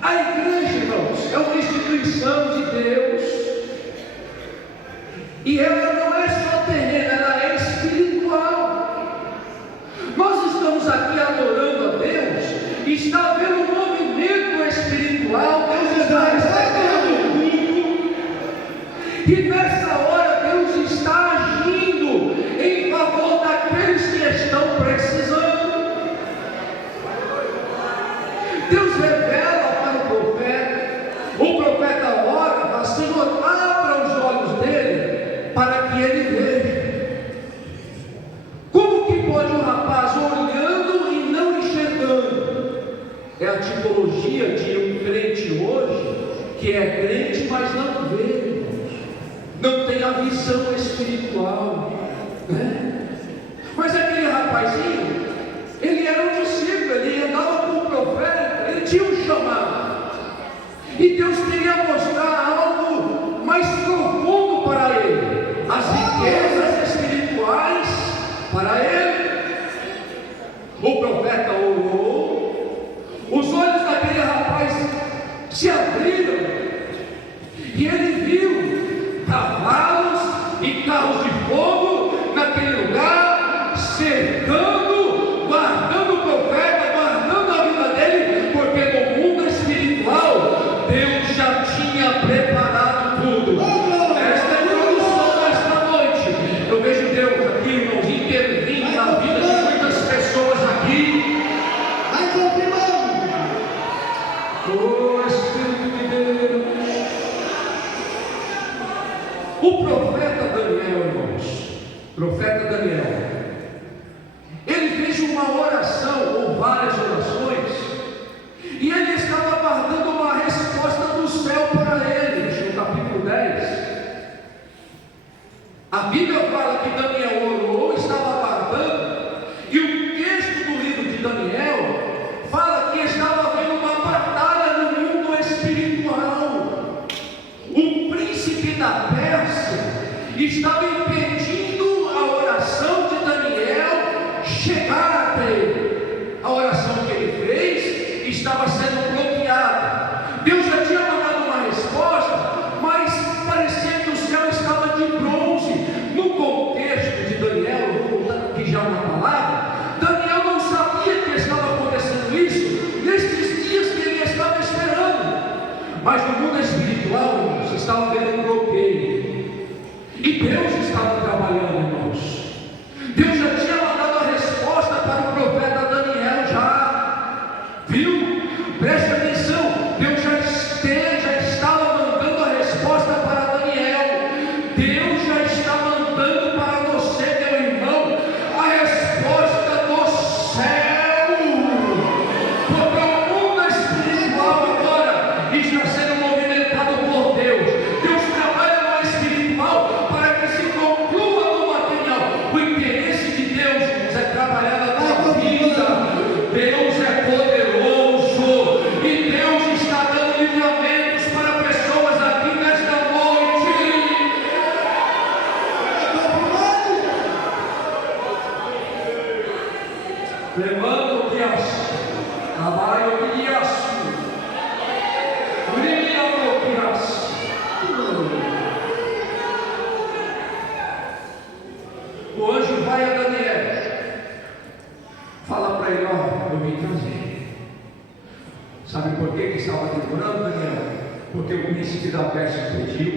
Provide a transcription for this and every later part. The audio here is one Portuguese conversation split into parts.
A igreja, irmãos, é uma instituição de Deus, e ela não é só terrena, ela é espiritual. Nós estamos aqui adorando a Deus, e está havendo um movimento espiritual. Deus está recebendo o culto, e nessa hora Deus está agindo em favor daqueles que estão precisando. Deus revela para o profeta ora, mas Senhor, abra os olhos dele para que ele veja. Como que pode um rapaz olhando e não enxergando? É a tipologia de um crente hoje, que é crente, mas não vê, não tem a visão espiritual, né? Mas aquele rapazinho, ele era um discípulo, ele andava com o profeta, ele tinha um chamado, e Deus queria mostrar algo mais profundo para ele, as riquezas espirituais para ele. O profeta orou, os olhos daquele rapaz se abriram, e ele viu cavalos e carros de fogo naquele lugar, cercando, guardando o profeta, guardando a vida dele, porque no mundo espiritual Deus já tinha preparado tudo. Esta é a introdução desta noite. Eu vejo Deus aqui, irmãos, intervindo na vida de muitas pessoas aqui. Vai confirmando. Oh Espírito de Deus. O profeta Daniel, irmãos, profeta Daniel, ele fez uma oração, ou várias orações, e ele estava aguardando uma resposta do céu para ele. No capítulo 10, a Bíblia fala que Daniel orou, estava aguardando, e o texto do livro de Daniel fala que estava havendo uma batalha no mundo espiritual. O príncipe da Pérsia estava impedindo a oração de Daniel chegar até ele. A oração que ele fez estava sendo bloqueada. Deus já tinha mandado uma resposta, mas parecia que o céu estava de bronze. No contexto de Daniel, eu vou contar aqui já uma palavra, Daniel não sabia que estava acontecendo isso nesses dias que ele estava esperando, mas no mundo espiritual, irmãos, estava havendo um bloqueio, e Deus estava trabalhando, irmãos. Deus já tinha mandado a resposta para o profeta Daniel, já viu? Preste atenção, Deus já estava mandando a resposta para Daniel. Deus já está mandando para você, meu irmão, a resposta do céu, porque o mundo espiritual agora está sendo movimentado por Deus. Deus trabalha no espiritual para que se conclua no material. O interesse de Deus é trabalhar na tua vida. Deus é poderoso, e Deus está dando livramentos para pessoas aqui nesta noite. Levanta o braço, trabalha o braço, brilha o braço. O anjo vai a Daniel, fala para ele: ó, eu vim trazer. Sabe por que estava demorando, Daniel? Porque o príncipe da Pérsia pediu,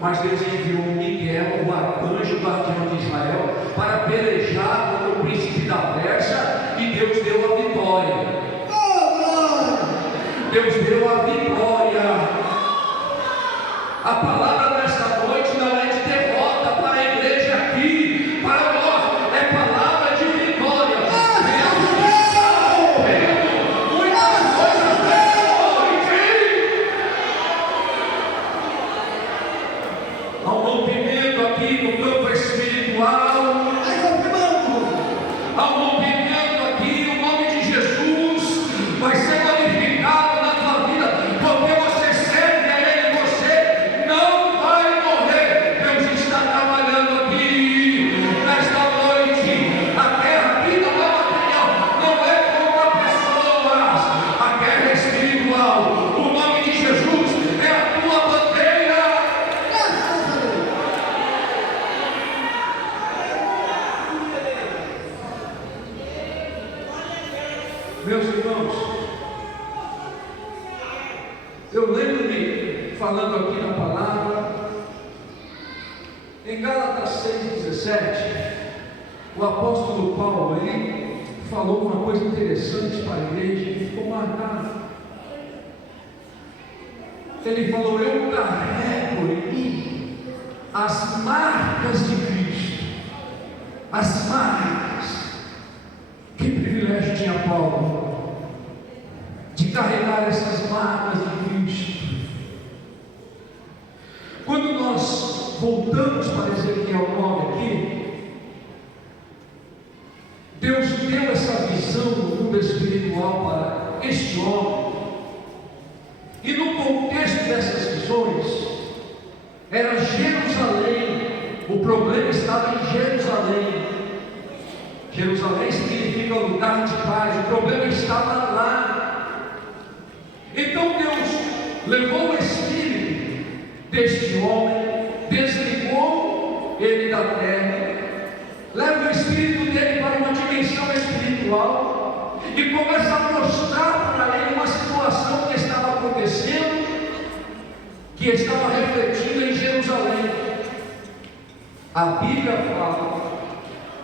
mas Deus enviou Miguel, o arcanjo guardião de Israel, para pelejar contra o príncipe da Pérsia, e Deus deu a vitória. Deus deu a vitória. A palavra desta noite não é de derrota para a igreja aqui, para nós, é palavra de vitória. Deus está rompendo muitas coisas nesta noite. Há um rompimento aqui no campo espiritual. Há um rompimento aqui, o nome de Jesus vai ser glorificado na tua vida, porque você serve a Ele, você não Eu lembro-me falando aqui na palavra, em Gálatas 6,17, o apóstolo Paulo, ele falou uma coisa interessante para a igreja que ficou marcada. Ele falou: eu carrego em mim as marcas de Cristo. As marcas. Que privilégio tinha Paulo de carregar essas marcas de Cristo. Quando nós voltamos para Ezequiel 9 aqui, Deus deu essa visão do mundo espiritual para este homem. E no contexto dessas visões, era Jerusalém. O problema estava em Jerusalém. Jerusalém significa lugar de paz. O problema estava lá. Então Deus levou o espírito deste homem, desligou ele da terra, leva o espírito dele para uma dimensão espiritual e começa a mostrar para ele uma situação que estava acontecendo, que estava refletindo em Jerusalém. A Bíblia fala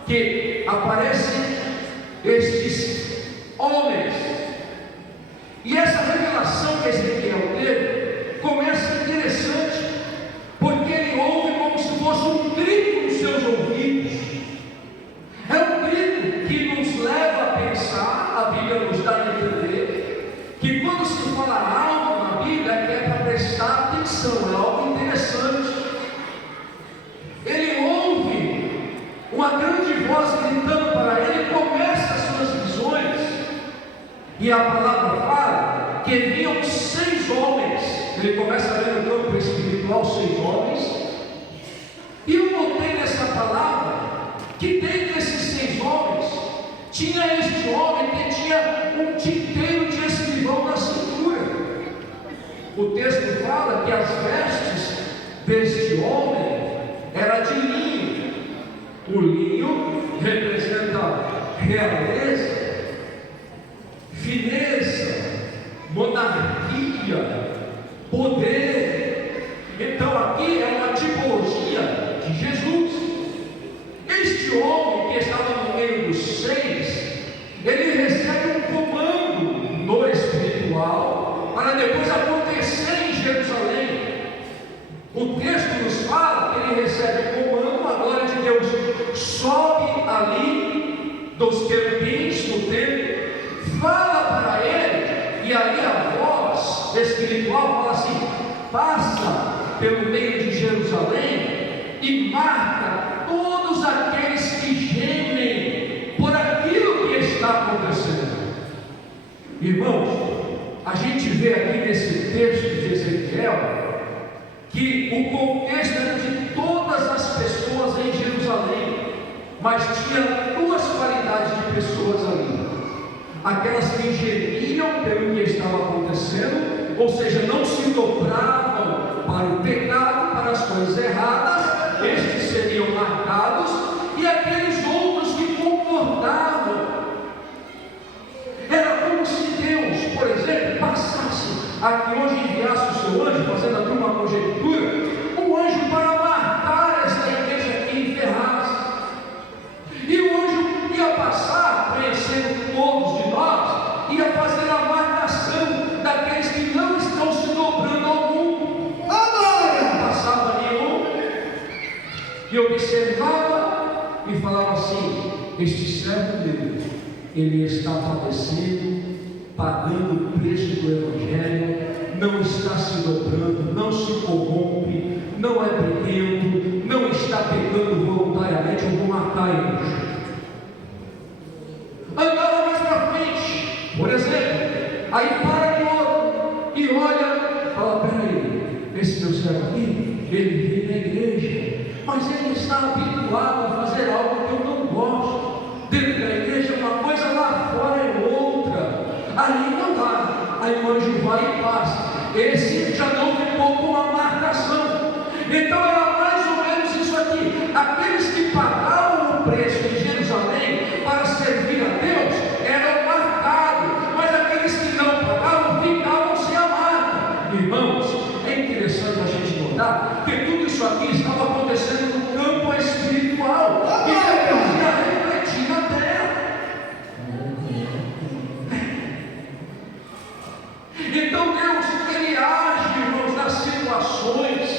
que aparecem estes homens, e essa revelação que Ezequiel teve começa interessante, porque ele ouve como se fosse um grito nos seus ouvidos. É um grito que nos leva a pensar, a Bíblia nos dá a entender, que quando se fala algo na Bíblia é para prestar atenção, é algo interessante. Ele ouve uma grande voz gritando para ele, começa as suas visões, e a palavra fala que vinham 6 homens. Ele começa a ver no campo espiritual 6 homens, e eu notei nessa palavra que dentre esses 6 homens tinha este homem que tinha um tinteiro de escrivão na cintura. O texto fala que as vestes deste homem era de linho. O linho representa realeza, fineza, monarquia, poder. Então aqui é uma tipologia de Jesus. Este homem que estava no meio dos 6, ele recebe um comando no espiritual para depois acontecer em Jerusalém. O texto nos fala que ele recebe o comando, a glória de Deus sobe ali dos querubins no templo, fala para ele, e ali a voz espiritual fala assim: passa pelo meio de Jerusalém e marca todos aqueles que gemem por aquilo que está acontecendo. Irmãos, a gente vê aqui nesse texto de Ezequiel que o contexto era de todas as pessoas em Jerusalém, mas tinha 2 qualidades de pessoas ali: aquelas que gemiam pelo que estava acontecendo, ou seja, não se dobravam para o pecado, para as coisas erradas, estes seriam marcados, e aqueles outros que concordavam. Era como se Deus, por exemplo, passasse aqui hoje, enviasse o seu anjo, fazendo aqui uma conjectura, um anjo para marcar esta igreja aqui em Ferraz, e o anjo ia passar, conhecendo todos de nós, ia fazer a marcação daqueles que não estão se dobrando ao mundo. Agora passava nenhum e observava e falava assim: este servo de Deus, ele está padecendo, pagando o preço do Evangelho, não está se dobrando, não se corrompe, não é briguento, não está pegando voluntariamente. Eu vou matar ele. Andava mais para frente, por exemplo, aí para de outro e olha, fala: peraí, esse meu servo aqui, ele vem na igreja, mas ele está habituado a fazer algo que eu não gosto. Dentro da igreja é uma coisa, lá fora é outra. Ali não dá. Aí o anjo vai e passa. Esse já não ficou com uma marcação. Então era mais ou menos isso aqui: aqueles que pagavam o preço em Jerusalém para servir a Deus eram marcados, mas aqueles que não pagavam ficavam sem a marca. Então Deus, Ele age, irmãos, nas situações,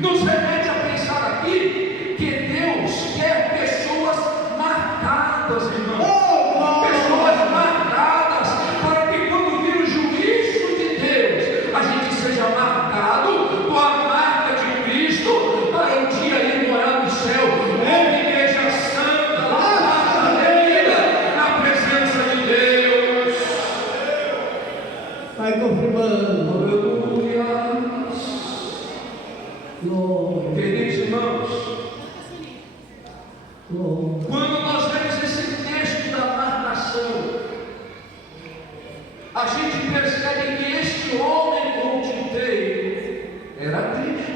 nos remete a pensar aqui que Deus quer pessoas marcadas, irmãos, pessoas marcadas, para que quando vir o juízo de Deus, a gente seja marcado com a marca de Cristo, para um dia ir morar no céu, uma igreja santa, lavada, remida, na presença de Deus. Vai confirmando. Aleluia. Glória. Queridos irmãos, Glória. quando nós vemos esse texto da marcação, a gente percebe que este homem com tinteiro era Cristo.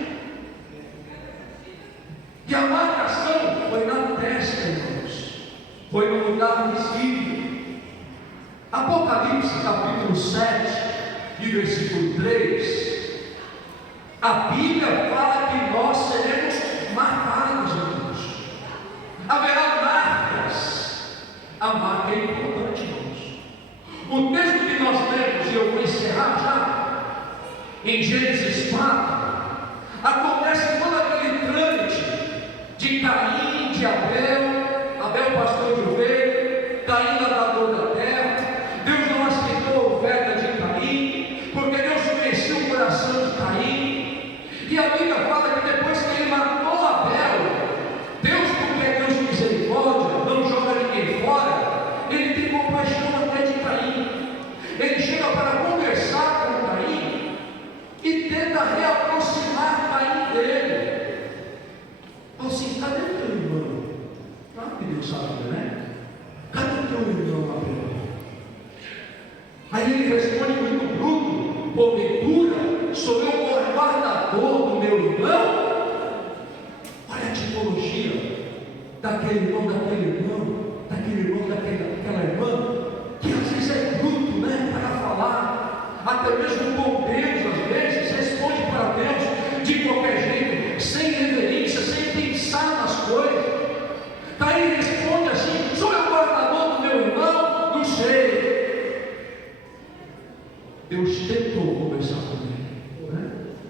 E a marcação foi na testa, irmãos, foi no lugar visível. Apocalipse capítulo 7 e versículo 3, a Bíblia fala que nós seremos marcados, irmãos. Haverá marcas. A marca é importante, irmãos. O texto que nós lemos, e eu vou encerrar já, em Gênesis 4, acontece todo aquele trâmite de Caim, de Abel pastor de ovelha, Caim lavrador da terra. Deus não aceitou a oferta de Caim, porque Deus conhecia o coração de Caim. E a Bíblia fala que depois que ele matou Abel, Deus, porque é Deus de misericórdia, não joga ninguém fora, ele tem compaixão até de Caim. Ele chega para conversar com Caim e tenta reaproximar Caim dele. Fala assim: cadê o teu irmão? Ah, que Deus sabe, né? Cadê o teu irmão, Abel? Aí ele responde muito bruto: porventura, sou eu o guardador do meu irmão? Olha a tipologia daquele irmão, daquela irmã, que às vezes é bruto, né, para falar, até mesmo com Deus, às vezes, responde para Deus de qualquer jeito, sem reverência, sem pensar nas coisas. Daí responde assim: sou eu o guardador do meu irmão? Não sei. Deus tentou conversar com ele, né?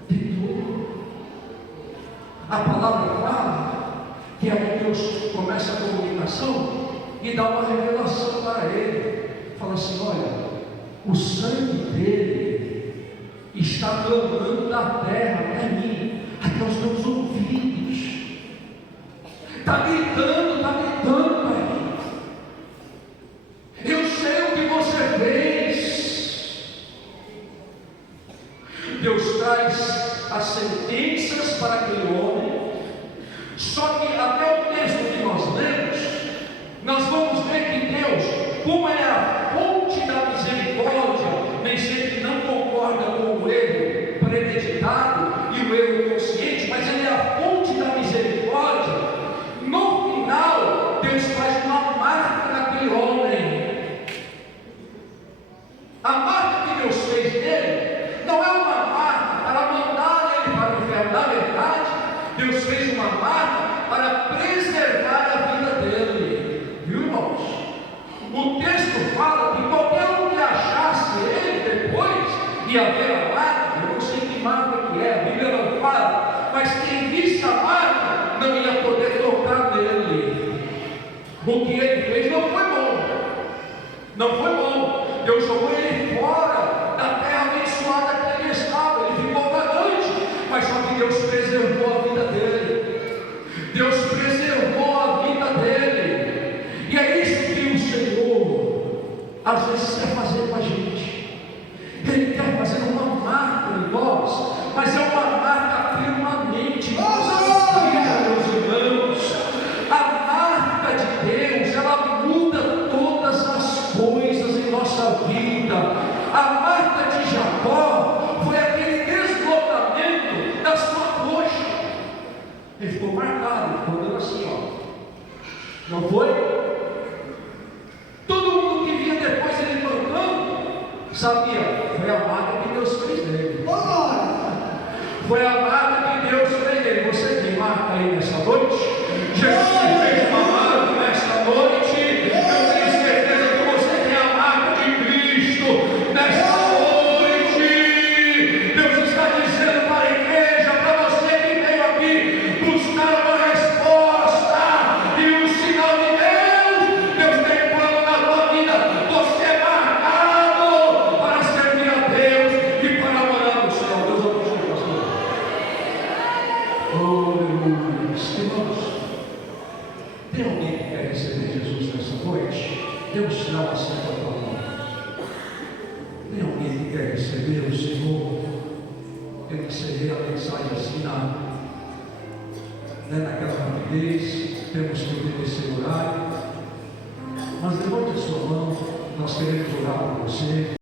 Tentou. A palavra fala que aí Deus começa a comunicação e dá uma revelação para ele. Fala assim: olha, o sangue dele está clamando da terra até mim, até os meus ouvidos. Está gritando para mim. Eu sei o que você fez. Deus traz as sentenças para aquele homem. Só que até o texto que nós lemos, nós vamos ver que Deus, como é a fonte da misericórdia, nem sempre não concorda com o erro premeditado e o erro consciente, mas Ele é a fonte da misericórdia. No final, Deus faz uma marca naquele homem. A marca que Deus fez nele não é uma marca para mandar ele para o inferno. Na verdade, Deus fez uma marca para preservar a vida dele. Viu, irmãos? O texto fala que qualquer um que achasse ele depois ia ver a marca. Eu não sei que marca que é, a Bíblia não fala, mas quem visse a marca não ia poder tocar nele. O que ele fez não foi bom. Não foi bom. Deus jogou ele fora da terra abençoada que ele estava. Ele ficou vagante, mas só que Deus preservou a vida dele. Deus preservou a vida dele. E é isso que o Senhor às vezes quer fazer com a gente. Ele quer fazer uma marca em nós, mas é uma marca permanente. Meus irmãos, a marca de Deus, ela muda todas as coisas em nossa vida. A marca de Jacó foi aquele deslocamento da sua coxa. Ele ficou marcado, ficou andando assim, ó. Não foi? Todo mundo que via depois ele mancando sabia, foi a marca que Deus fez nele. Foi a marca que Deus fez nele. Você tem marca aí nessa noite? Jesus fez uma marca nessa noite. Eu tenho certeza que você tem a marca de Cristo nessa noite. eu encerrei a mensagem assim naquela rapidez, temos que obedecer o horário. Mas levante a sua mão, nós queremos orar por você.